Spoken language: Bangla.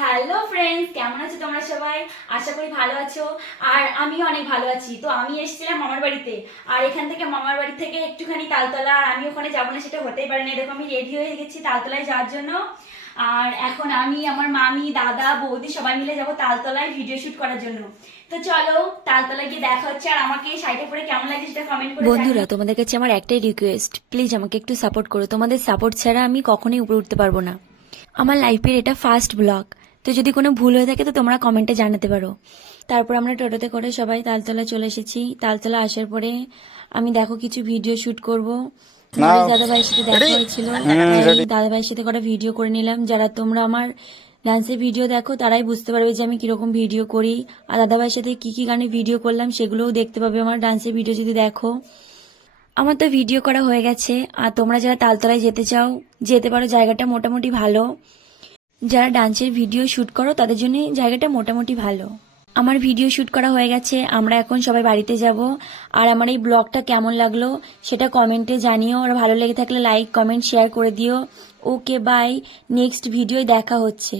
হ্যালো ফ্রেন্ডস, কেমন আছো তোমরা সবাই? আশা করি ভালো আছো। আর আমি অনেক ভালো আছি। তো আমি এসেছিলাম মামার বাড়িতে। আর এখান থেকে মামার বাড়ি থেকে একটুখানি তালতলা, আর আমি ওখানে যাবো না সেটা হতেই পারে না। দেখো আমি রেডি হয়ে গেছি তালতলায় যাওয়ার জন্য। আর এখন আমি, আমার মামি, দাদা, বৌদি সবাই মিলে যাবো তালতলায় ভিডিও শুট করার জন্য। তো চলো তালতলায় গিয়ে দেখা হচ্ছে। আর আমাকে এই শাড়িটা পরে কেমন লাগছে সেটা কমেন্ট করে বন্ধুরা, জানিও। তোমাদের কাছে আমার একটাই রিকোয়েস্ট, প্লিজ আমাকে একটু সাপোর্ট করো। তোমাদের সাপোর্ট ছাড়া আমি কখনোই উপরে উঠতে পারবো না। আমার লাইফের এটা ফার্স্ট ব্লগ, তো যদি কোনো ভুল হয়ে থাকে তো তোমরা কমেন্টে জানাতে পারো। তারপর আমরা টোটোতে করে সবাই তালতলা চলে এসেছি। তালতলা আসার পরে আমি দেখো কিছু ভিডিও শুট করব। নরেশ দাদাভাইয়ের সাথে দেখা হয়েছিল, তাই দাদাভাইয়ের সাথে কটা ভিডিও করে নিলাম। যারা তোমরা আমার ডান্সের ভিডিও দেখো তারাই বুঝতে পারবে যে আমি কিরকম ভিডিও করি। আর দাদাভাইয়ের সাথে কি কি গানে ভিডিও করলাম সেগুলোও দেখতে পাবে আমার ডান্সের ভিডিও যদি দেখো। আমার তো ভিডিও করা হয়ে গেছে। আর তোমরা যারা তালতলায় যেতে চাও যেতে পারো, জায়গাটা মোটামুটি ভালো। যারা ডান্সের ভিডিও শুট করো তাদের জন্য জায়গাটা মোটামুটি ভালো। আমার ভিডিও শুট করা হয়ে গেছে, আমরা এখন সবাই বাড়িতে যাব। আর আমার এই ব্লগটা কেমন লাগলো সেটা কমেন্টে জানিও। আর ভালো লেগে থাকলে লাইক, কমেন্ট, শেয়ার করে দিও। ওকে, বাই। নেক্সট ভিডিও দেখা হচ্ছে।